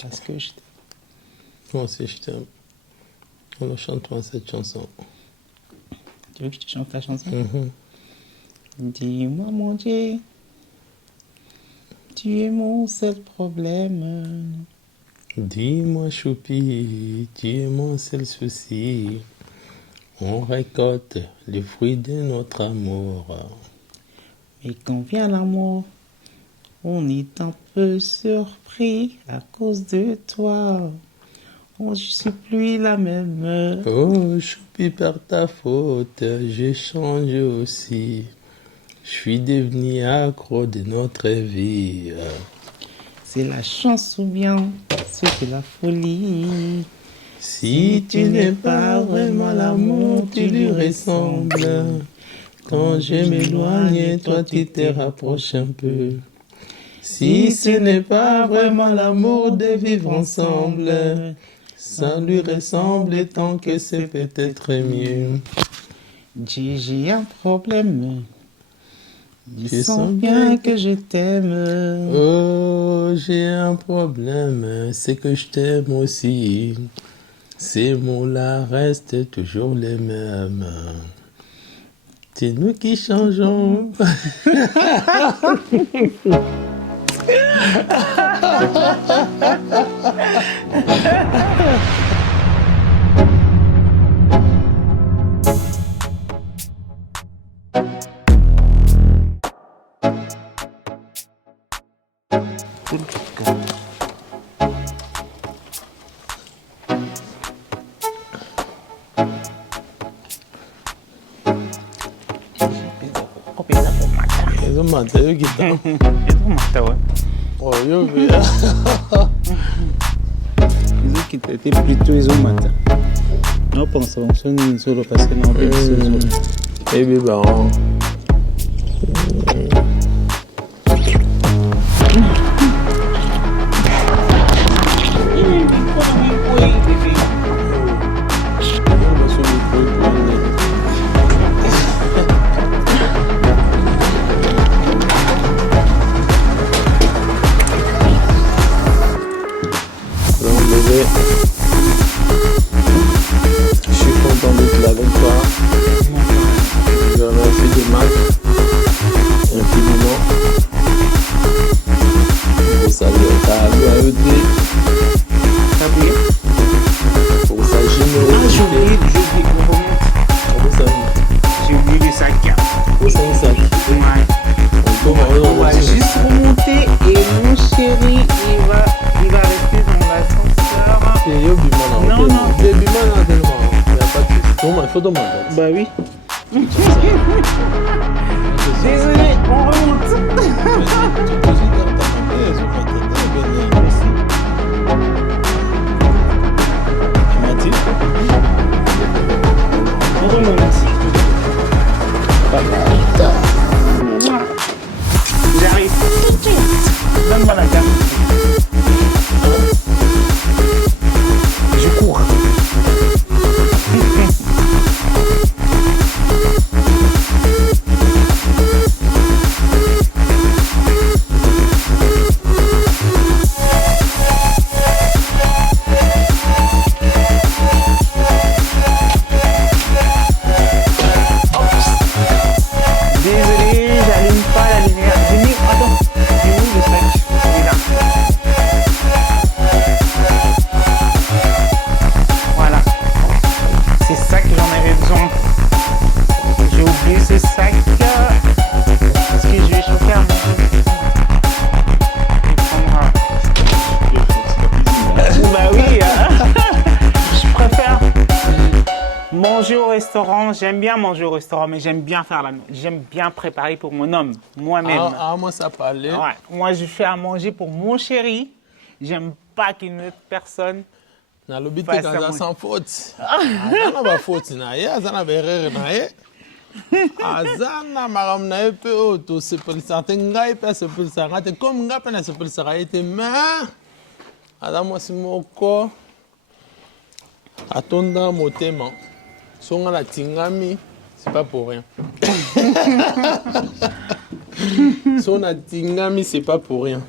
Parce que je t'aime. Moi aussi, je t'aime. Alors, chante-moi cette chanson. Tu veux que je te chante la chanson? Dis-moi, mon Dieu, tu es mon seul problème. Dis-moi, Choupi, tu es mon seul souci. On récolte les fruits de notre amour. Et quand vient l'amour, on est un peu surpris à cause de toi. Oh, je suis plus la même. Oh, Choupi, par ta faute, j'ai changé aussi. Je suis devenu accro de notre vie. C'est la chance ou bien c'est la folie. Si tu n'es pas vraiment l'amour, tu lui ressembles. Quand je m'éloigne, toi tu te rapproches un peu. Si ce n'est pas vraiment l'amour de vivre ensemble, ça lui ressemble tant que c'est peut-être mieux. J'ai un problème. Ils sens bien que je t'aime. Oh, j'ai un problème, c'est que je t'aime aussi. Ces mots-là restent toujours les mêmes. C'est nous qui changeons. Ezo mata yo kita. Ezo mata ouais. Oh yo be. Ezo kita était plutôt ezo mata. Non pense on sonne solo parce que non peut solo. Baby bon. Je suis content d'être là avec toi. Je remercie de Mac infiniment pour sa loyauté, pour sa générosité. J'ai oublié le sac. Pour son sac. On va juste remonter et mon chéri, il va rester dans l'ascenseur. Non, non. Il faut demander. Bah oui. Désolé, on remonte. On remonte. J'arrive. Donne-moi la carte. Je cours. Désolé, j'allume pas la lumière. Attends, c'est où le sac? Il est là. Voilà. C'est ça que j'en avais besoin. J'ai oublié ce sac. Parce que je vais choquer un Bah oui. Je préfère manger au restaurant. J'aime bien manger au restaurant, mais j'aime bien j'aime bien préparer pour mon homme, moi-même. Moi ça parlait. Ouais. Moi, je fais à manger pour mon chéri. J'aime pas qu'une autre personne. Na lobi te kanza sans faute. Azana ba faute na ye, azana ba erreur na ye. Azana maram na ye pe o to sepelisa te ngai pe sepelisa ngate comme nga pe na sepelisa ye te ma. Adamo simoko atonda motema. Songa la tingami, c'est pas pour rien. Son tingami, c'est pas pour rien.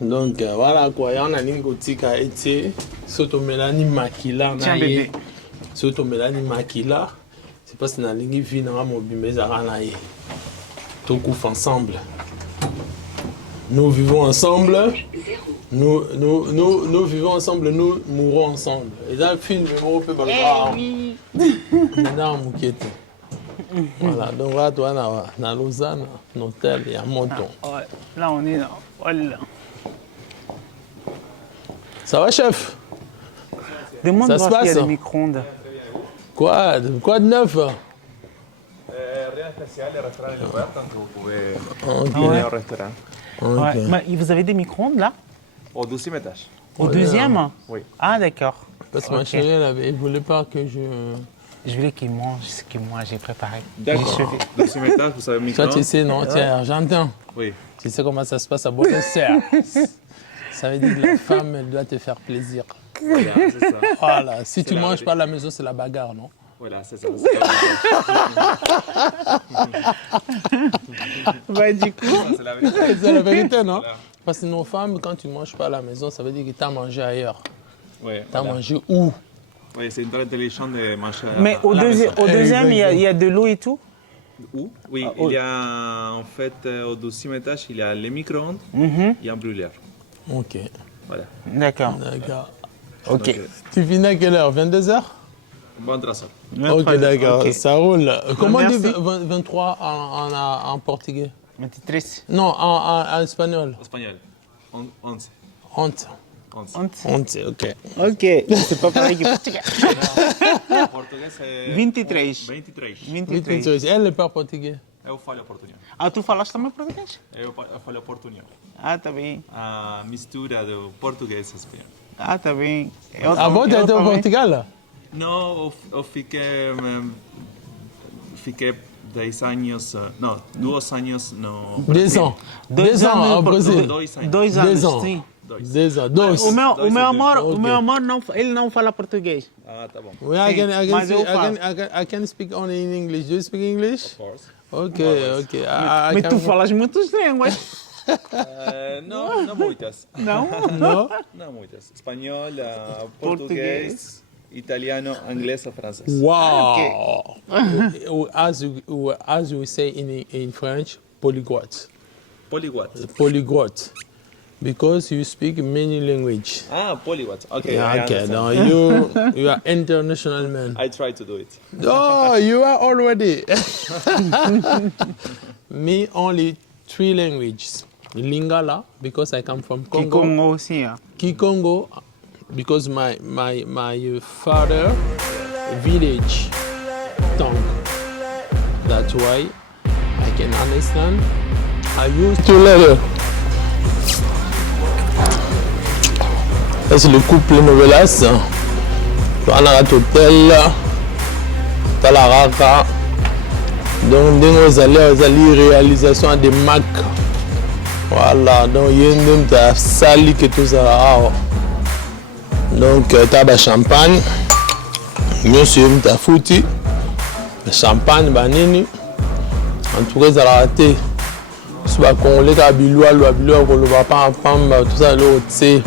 Donc voilà quoi, il y en a une qui a été surtout Mélanie Makila. Tiens, bébé. Surtout Mélanie Makila. C'est parce que dans une vie, dans mon bimé, tout couvre ensemble. Nous vivons ensemble. Nous vivons ensemble, nous mourrons ensemble. Et dans le film, on peut parler. Voilà, donc là, toi, dans Lausanne, un hôtel, il y a un monton. Ouais. Là, on est là. Voilà. Ça va, chef? Demande Ça se voir s'il y a passe? des micro-ondes. Quoi de neuf? Rien de spécial, le restaurant est ouvert, donc vous pouvez Ok. venir au restaurant. Ouais. Ok. Mais vous avez des micro-ondes là? Au 12e étage. Au deuxième? Oui. Ah, d'accord. Parce que ma Ok. chérie, elle ne voulait pas que je... Je voulais qu'ils mangent ce que moi j'ai préparé. D'accord. 12e étage, vous savez, Toi, micro. tu sais, non, tu es argentin. Oui. Tu sais comment ça se passe à Buenos Aires. Ça veut dire que la femme, elle doit te faire plaisir. Voilà, c'est ça. Voilà. Si tu ne la manges vérité. pas à la maison, c'est la bagarre, non? Voilà, c'est ça. Bah, du coup, C'est la vérité. C'est la vérité, non? Voilà. Parce que nos femmes, quand tu ne manges pas à la maison, ça veut dire que tu as mangé ailleurs. Oui, Tu as voilà. mangé où? Oui, c'est une très intelligent de manger mais au, à la maison. au deuxième, il y a de l'eau et tout? Où? Oui, il y a en fait au 12e étage, il y a les micro-ondes et un brûleur. Ok. Voilà. D'accord. D'accord. Ok. Donc, Tu finis à quelle heure? 22h? bon trésor. Ok, d'accord. Ok. Ça roule. Comment on dit Merci. 23 en portugais? 23. Non, en espagnol. Espagnol. 11. Honte. 11. Honte, ok. Ok. C'est pas pareil que portugais. Português é 23. 23. 23. Elle parle portugais. Eu falo portunhol. Ah, tu falaste também português? Eu falo portunhol. Ah, tá bem. A mistura do português e espanhol. Ah, tá bem. Ah bon, tu as été au Portugal? Não, eu fiquei 10 anos, não, 2 anos no 2 ans. 2 ans no au Brésil. 2 anos. 2 anos, 2 ans. sim. 2 ans. Dos. O meu amor, Ok. o meu amor não, ele não fala português. Ah, tá bom. Oui, I can, I, can Mas eu speak, falo. I can speak only in English. Do you speak English? Of course. Ok, ok. Mas tu falas muitas línguas. Não muitas. Não? No? Não muitas. Espanhol, português, italiano, inglês e francês. Wow. As you say in French, polyglot. Polyglot. Polyglot. Because you speak many languages. Ah, polyglot. Okay, I Yeah, okay, understand. now you are international man. I try to do it. Oh, you are already. Me only 3 languages. Lingala, because I come from Que Congo. Congo aussi, hein. Kikongo, because my father village tongue. That's why I can understand. I used to learn. Ça c'est le couple Novelas. On a un hôtel, Talaraka. Donc nous allons réalisation des Mac. Voilà, donc il y a une salle qui est tout ça. Donc tu as champagne. Bien sûr, tu as foutu. Champagne, banini. En tout cas, ça a raté. Si on les a biloua, on va pas prendre tout ça, l'autre.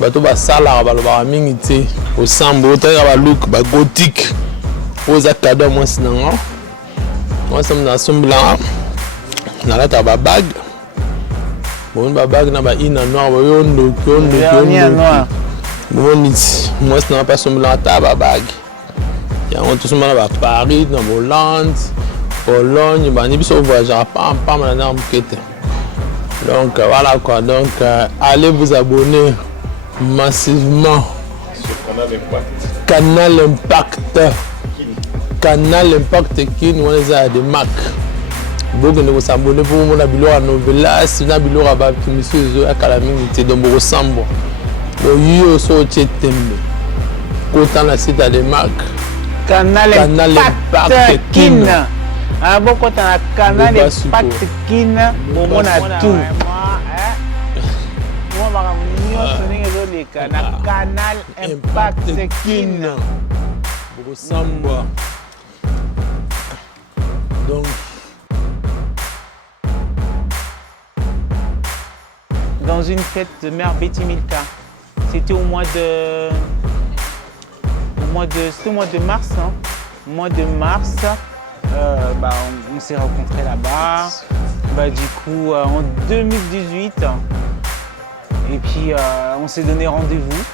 Bato basala balobaka mingi te osambo otaka balook bagothique oyo eza kado ya mwasi nanga mwasi amu nasombilanga nalataka babage bomoni babage na baina noir boyo ondoki bomoni mwasi nanga mpe asombilanga ata babage yango tosomba na baparis na bohollande pologne bandi biso voyageaka pampama na ndanga moke te donc voilà quoi donc allez vous abonner massivement Canal Impact Kin wana eza ya de mark bokende kosambone mpo bomona biloko ya novelas na biloko ya bato misusu ezoyakala mingi te donc bokosambwa oyo so otie tembe kota na site ya de mark Canal Impact Kin. Ah, bokota na Canal Impact Kin, bomona tout. Moi, makambo nyonso ndenge ezoleka na Canal Impact Kin. bokosambwa Donc dans une fête de mère Betty Milka. C'était au mois de mars. Hein. Au mois de mars, on s'est rencontrés là-bas. Du coup, en 2018, et puis on s'est donné rendez-vous.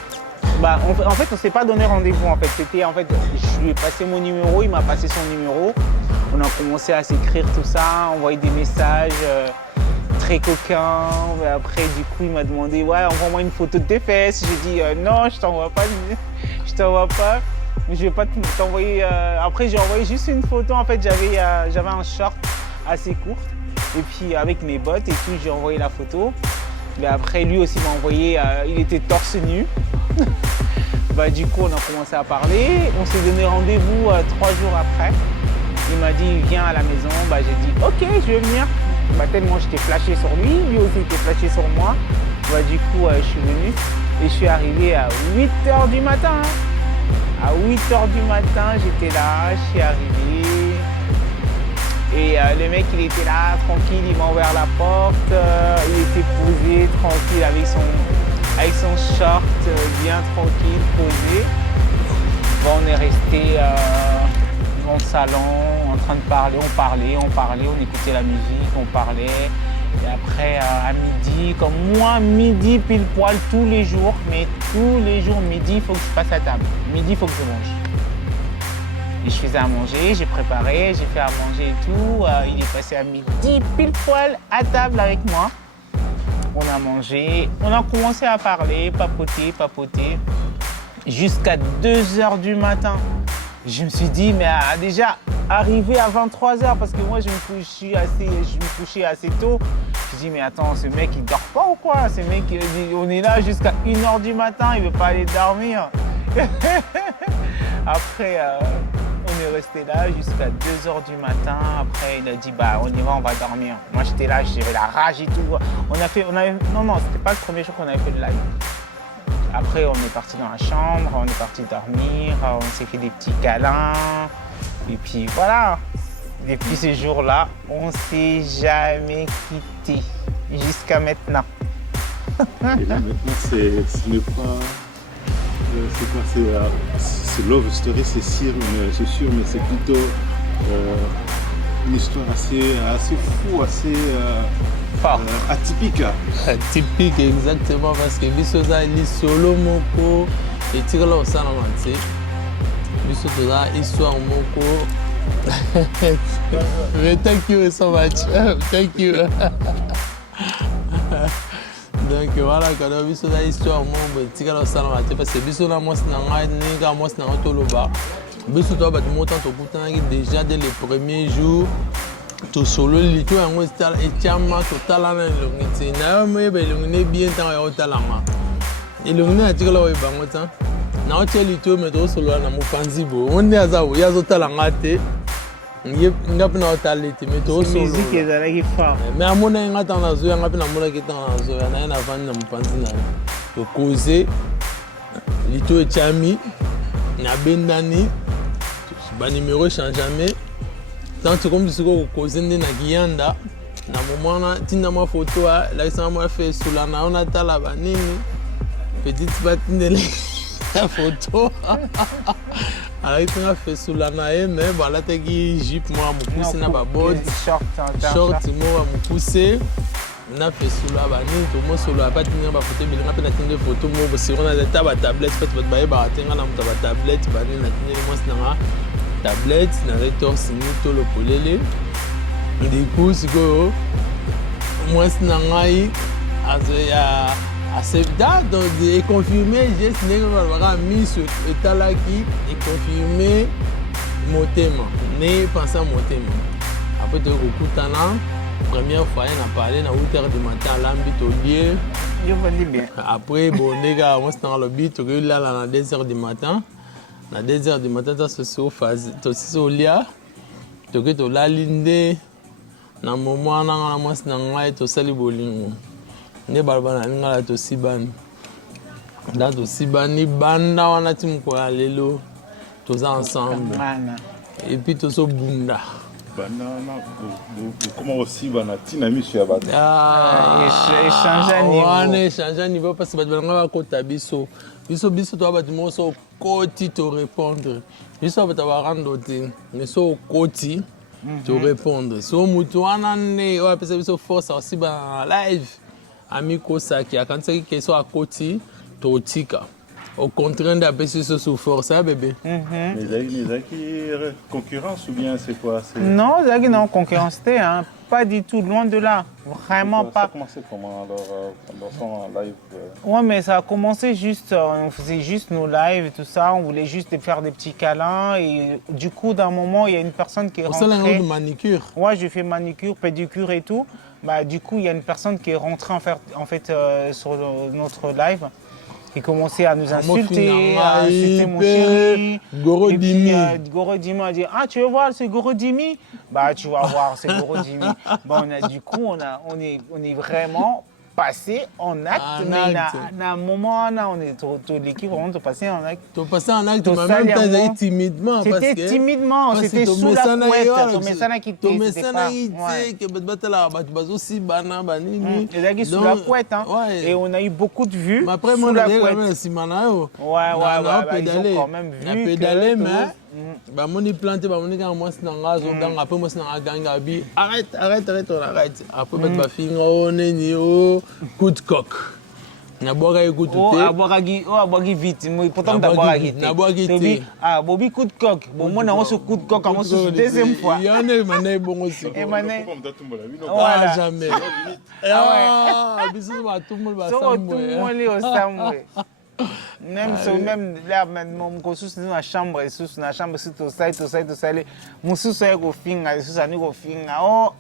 En fait, on s'est pas donné rendez-vous. En fait, je lui ai passé mon numéro, il m'a passé son numéro. On a commencé à s'écrire tout ça, envoyer des messages très coquins. Mais après, du coup, il m'a demandé, ouais, envoie-moi une photo de tes fesses. J'ai dit, non, je t'envoie pas. Je vais pas t'envoyer. Après, j'ai envoyé juste une photo. En fait, j'avais un short assez court. Et puis, avec mes bottes et tout, j'ai envoyé la photo. Mais après, lui aussi m'a envoyé, il était torse nu. Du coup, on a commencé à parler. On s'est donné rendez-vous 3 jours après. Il m'a dit, viens à la maison. J'ai dit, ok, je vais venir. Tellement j'étais flashé sur lui aussi était flashé sur moi. Du coup, je suis venu et je suis arrivé à 8h du matin. À 8h du matin, j'étais là, je suis arrivé. Et le mec, il était là, tranquille, il m'a ouvert la porte. Il était posé, tranquille, avec son short, bien tranquille, posé. On est resté dans le salon, en train de parler. On écoutait la musique, on parlait. Et après, à midi, comme moi, midi pile poil, tous les jours, midi, il faut que je passe à table. Midi, il faut que je mange. Et je faisais à manger, j'ai préparé, j'ai fait à manger et tout. Il est passé à midi, pile poil, à table avec moi. On a mangé, on a commencé à parler, papoter, jusqu'à 2h du matin. Je me suis dit, mais déjà, arrivé à 23h, parce que moi, je me couchais assez tôt. Je me dis, mais attends, ce mec, il dort pas ou quoi? Ce mec, on est là jusqu'à 1h du matin, il veut pas aller dormir. Après, on est resté là jusqu'à 2h du matin. Après, il a dit, on y va, on va dormir. Moi, j'étais là, j'avais la rage et tout. Non, c'était pas le premier jour qu'on avait fait le live. Après, on est parti dans la chambre, on est parti dormir, on s'est fait des petits câlins. Et puis voilà. Depuis ce jour-là, on ne s'est jamais quitté jusqu'à maintenant. Et là, maintenant, ce n'est pas... c'est quoi? C'est Love Story, c'est sûr, mais c'est plutôt une histoire assez fou, assez atypique. Atypique, exactement, parce que bisoza est solo moko et tire là au salon entier. Bisoza histoire moko. Mais thank you so much. Thank you. Donc voilà, quand bisoza histoire moko tire là au salon entier parce que bisoza moi c'est nanga tout le bas. Bisoza bat montant au bout déjà dès les premiers jours. To solo lito yango etiama totala na elongi te na yo moyeba elongi ne bien ntango ya kotalanga elongi ne atikala oyebango ta na otia lito me tosolola na mopanzi bo ngo nde aza oye azotalanga te nga mpe na otala ete me tosolola me amona ye nga ntango nazoyanga mpe namonaki ntango nazoya na ye navandi na mopanzi na ye tokoze lito etiami nabendani banimero echangeame tant comme si on cause nde na Guyanda na moment tinda ma photo la ça moi fait sous la na on a la banini petite patine la photo alors il a fait sous la na mais voilà t'as qui jupe moi me pousser na ba body short moi me pousser na fait sous la banini tout moi sous la patine ba photo bi na pe na tinde photo moi parce qu'on a des tablette fait ba ba tenga na ba tablette banini na tinde moi na tablette na retorse ni to le polele du coup siko moi na ngai azoya accepta donc et confirmer j'ai signé que mis sur etalaki et confirmer motema ne penser motema après de kokutana première fois on a parlé na 8h du matin à l'ambitolier je vous bien après bon les gars moi c'est dans le bit que là à 2h du matin. À 2h du matin, tu es au lia, tu es au lalinde, na moment na moi na ngai to sali bolingo. Ne balbana ngala to siban. Da to sibani banda wana timko ya lelo, to ensemble. Et puis to so bunda. Comment aussi tina miso ya bato échanger à niveau. On échange à niveau parce que bato balanga bakota biso to bato mo so koti to répondre biso bato barando te mais so koti to répondre so mutu wana ne o apesa biso force aussi ba live ami kosaki akantsaki keso akoti to tika au contraire d'appeler ce sous force, hein, bébé. Mais qui concurrence ou bien c'est quoi? Non, Zaki, non, concurrence, hein. Pas du tout, loin de là. Vraiment pas. Ça a commencé comment alors dans son live Ouais, mais ça a commencé juste, on faisait juste nos lives et tout ça, on voulait juste faire des petits câlins et du coup, d'un moment, il y a une personne qui est rentrée. C'est un de manicure. Ouais, j'ai fait manicure, pédicure et tout. Bah, du coup, il y a une personne qui est rentrée en fait sur notre live. Qui commençait à nous insulter, à insulter mon chéri. Gorodimi. Gorodimi a dit, ah, tu veux voir ce Gorodimi? Bah, tu vas voir ce Gorodimi. Bon, du coup, on est vraiment passé en acte. Mais à un moment, on est toute l'équipe vraiment passé en acte. Tu passé en acte, mais même temps, timidement. C'était timidement, c'était sous la couette. Ton message qui était pas. C'était sous la couette. Et on a eu beaucoup de vues. Après, moi, on a quand même vu. Pédalé, mais. Bah mon planté bah mon quand moi c'est dans gaz donc après moi c'est dans ganga bi arrête on arrête après bah finga on est ni au coup de coq na boga écoute abogi vite pourtant d'abord bobi coup de coq bon moi on se coup de coq on se deuxième fois il y en a mané bon aussi et mané voilà jamais biso ba tout le monde va même là maintenant mon sous dans la chambre et sous na chambre sous tout ça mon sous ça go finga sous ça ni go finga oh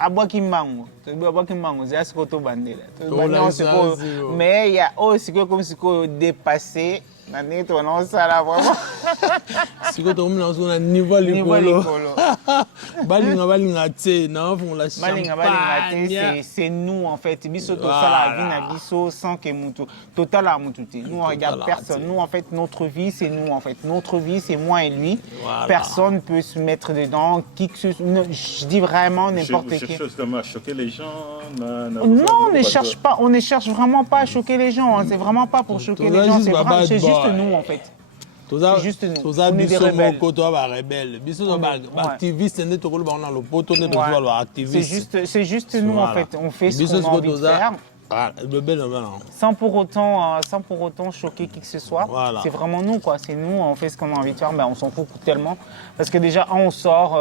abwaki mango c'est ce que to bandela mais il y a aussi comme si ko dépasser na neto na sala vraiment siko to mna so na niveau likolo balinga te na font la champagne c'est nous en fait biso to sala vie na biso sans que mutu total à mutu nous on regarde personne nous en fait notre vie c'est nous en fait notre vie c'est moi et lui personne peut se mettre dedans qui que ce soit je dis vraiment n'importe qui chose comme à choquer les gens non on ne cherche vraiment pas à choquer les gens c'est vraiment pas pour choquer les gens c'est juste nous en fait. C'est juste nous. On est des rebelles. C'est juste nous en fait. On fait ce qu'on a envie de faire. Sans pour autant choquer qui que ce soit. Voilà. C'est vraiment nous quoi. C'est nous, on fait ce qu'on a envie de faire. Ben, on s'en fout tellement. Parce que déjà, on sort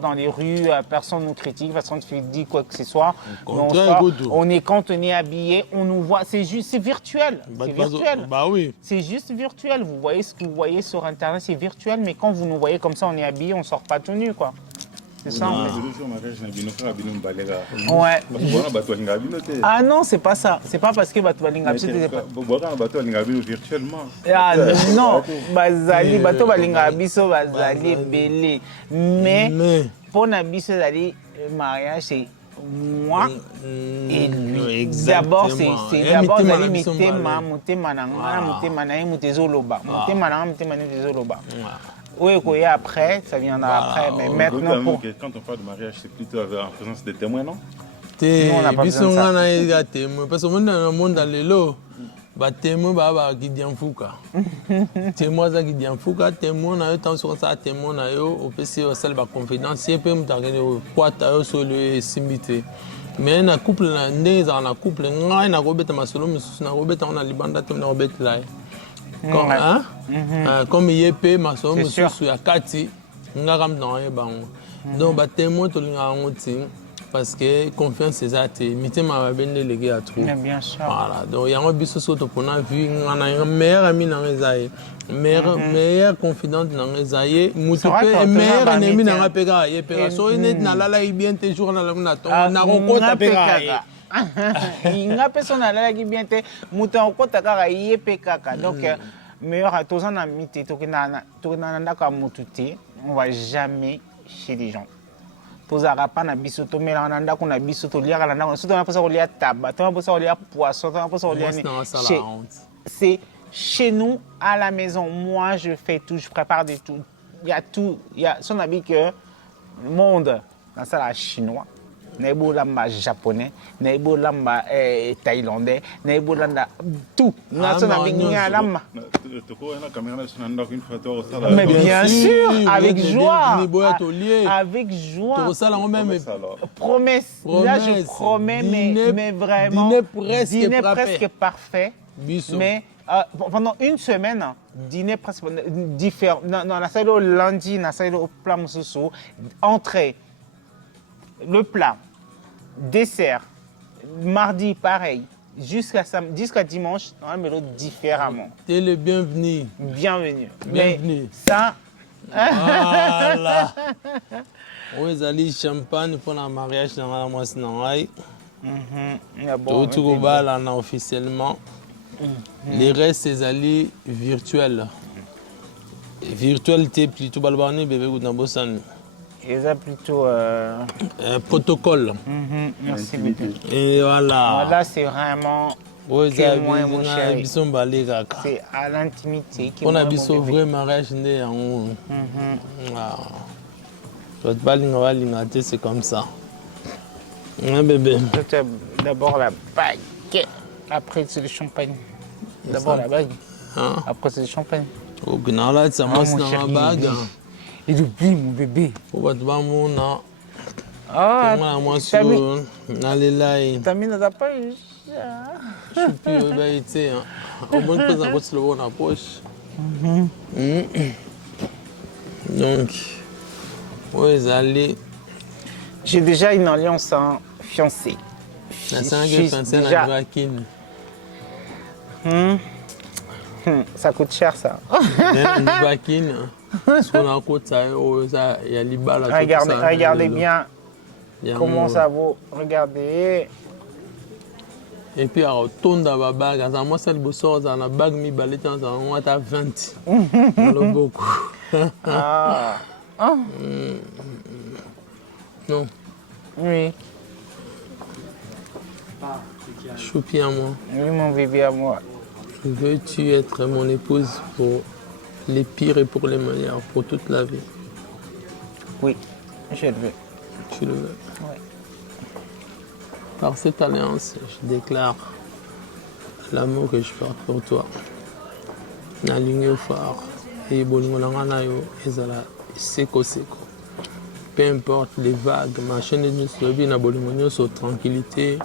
dans les rues, personne nous critique, personne ne dit quoi que ce soit. On est quand on est habillé, on nous voit. C'est virtuel. C'est virtuel. Bah oui. C'est juste virtuel. Vous voyez ce que vous voyez sur Internet, c'est virtuel. Mais quand vous nous voyez comme ça, on est habillé, on sort pas tout nu quoi. C'est ça. Ouais. Ah non, c'est pas ça. C'est pas parce que Bato Balinga virtuellement. Ah non, Bazali, Bato Balinga Biso, Bazali, Belé. Mais pour Nabiso, mariage, c'est moi et lui. D'abord, c'est d'abord Zali Mitema, Mutema Nanga, Mutema Naï, Mutezoloba. Mutema Nanga, Mutema Mutezoloba. Oui, après, ça viendra après. Mais maintenant, quand on parle de mariage, c'est plutôt en présence des témoins, non? Nous, on n'a pas besoin de ça. Parce que dans le monde, les témoins qui disent fouka. Témoins qui disent fouka, témoins na yo tant sur ça témoins na yo au PC au salle ba confidence, et puis m'tagene quoi ta sur le simité. Mais na couple na ndeza na couple ngai na robeta masolo mususu na robeta on a libanda te na robeta là. Comme yep maso mususu ya kati ngakam dans bango donc ba témoin to linga ngoti parce que confiance c'est ça te mitema ba bende légué à trop bien sûr voilà donc yango biso soto pona vu ngana meilleur ami na ngezaye meilleur confidente na ngezaye mutupe meilleur ennemi na ngapeka yepeka so net na lala bien te jour na to na kokota peka inga personne ala qui bien te muta okota kaka yepe kaka donc meilleur tozan na mité tokena ndaka mututé on va jamais chez les gens tozaka pa na biso to mela na ndako na biso to liaka na ndako surtout na posa kolia taba to na posa kolia poisson to na posa kolia c'est chez nous à la maison moi je fais tout je prépare de tout il y a tout il y a son habit que monde nasala chinois nayebolamba japonais nayebolamba thaïlandais nayebolanda tout nasala bingalama mais bien sûr avec joie avec joie promesse là je promets mais vraiment dîner presque parfait mais pendant une semaine, dîner presque différent. Non, la salle au lundi, la salle au plat moussou, entrée, le plat, dessert, mardi pareil, jusqu'à dimanche, on va différemment. T'es le bienvenu. Bienvenue. Bienvenue. Mais ça. Voilà. Oui, allez champagne pour le mariage dans la moisse nangai. Tout au bal là officiellement. Les restes, c'est allés virtuels. Virtuel, c'est plutôt balbané, bébé ou dans Bossan. Et ça plutôt. Protocole. Merci beaucoup. Et voilà. Voilà, c'est vraiment. Oui, c'est à l'intimité. On a vu ce vrai mariage, c'est comme ça. Un bébé. D'abord la bague, après c'est le champagne. D'abord la bague, après c'est le champagne. Oh, là, ça masse dans la bague. Il oublie mon bébé. Oh, tu vas mon nom. Ah, t'as mis dans ta poche. Je suis plus obéité. Au moins, que ça coûte le bon à poche. Donc, oui, allez. J'ai déjà une alliance fiancée. La sangue fiancée à Joaquin. Ça coûte cher, ça. Joaquin, sur la côte, il y a les balles. Regardez bien comment ça vaut. Regardez. Et puis, on tourne dans la bague. Moi, c'est le sort dans la bague, mi balette, on est à 20. On beaucoup. Non. Oui. Choupi à moi. Oui, mon bébé à moi. Veux-tu être mon épouse pour les pires et pour les meilleurs, pour toute la vie? Oui, je le veux. Tu le veux? Oui. Par cette alliance, je déclare l'amour que je porte pour toi. Na ligne fort et bolingolanganayo ezala seko. Peu importe les vagues, ma chaîne de survie na bolingonyo sur tranquillité.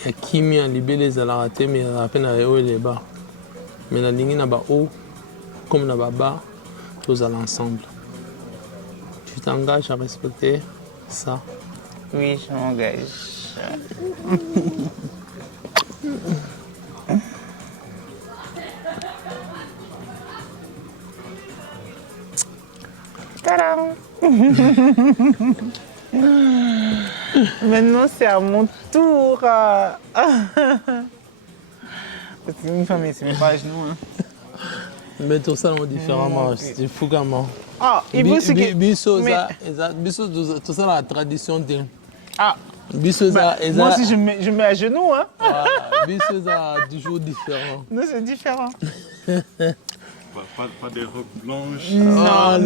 Il y a Kimi à libérer les alaratés, mais il y a à peine à haut et les bas. Mais la ligne n'a pas haut, comme n'a pas bas, tous à l'ensemble. Tu t'engages à respecter ça? Oui, je m'engage. Tadam! Maintenant, c'est à mon tour. C'est une femme, c'est pas à genoux. Mais tout ça, on différemment. C'est fou comment. Ah, il veut ce que... Bisso, tout ça, la tradition. Ah, moi aussi, je mets à genoux. Hein. Bisso, c'est toujours différent. Non, c'est différent. Pas de robe blanche. Non,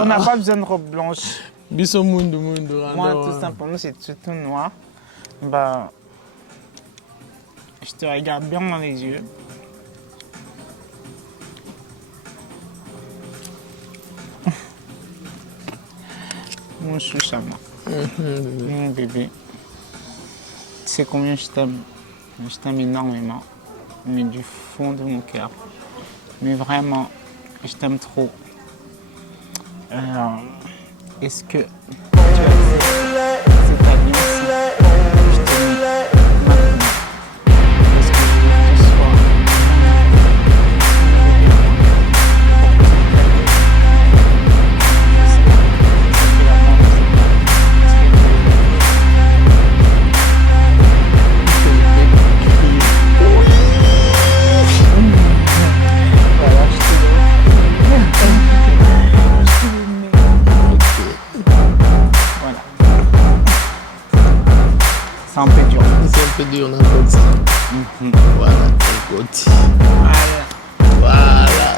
on n'a pas besoin de robe blanche. Bisso mundo. Moi, tout simplement, c'est tout noir. Bah, je te regarde bien dans les yeux. Mon chouchama. Mon bébé. Tu sais combien je t'aime? Je t'aime énormément. Mais du fond de mon cœur. Mais vraiment, je t'aime trop. Est-ce que tu as cette alliance? Je t'aime maintenant. Est-ce que je veux que tu sois c'est un peu dur. C'est un peu dur, on a fait ça. Voilà, écoute. Voilà.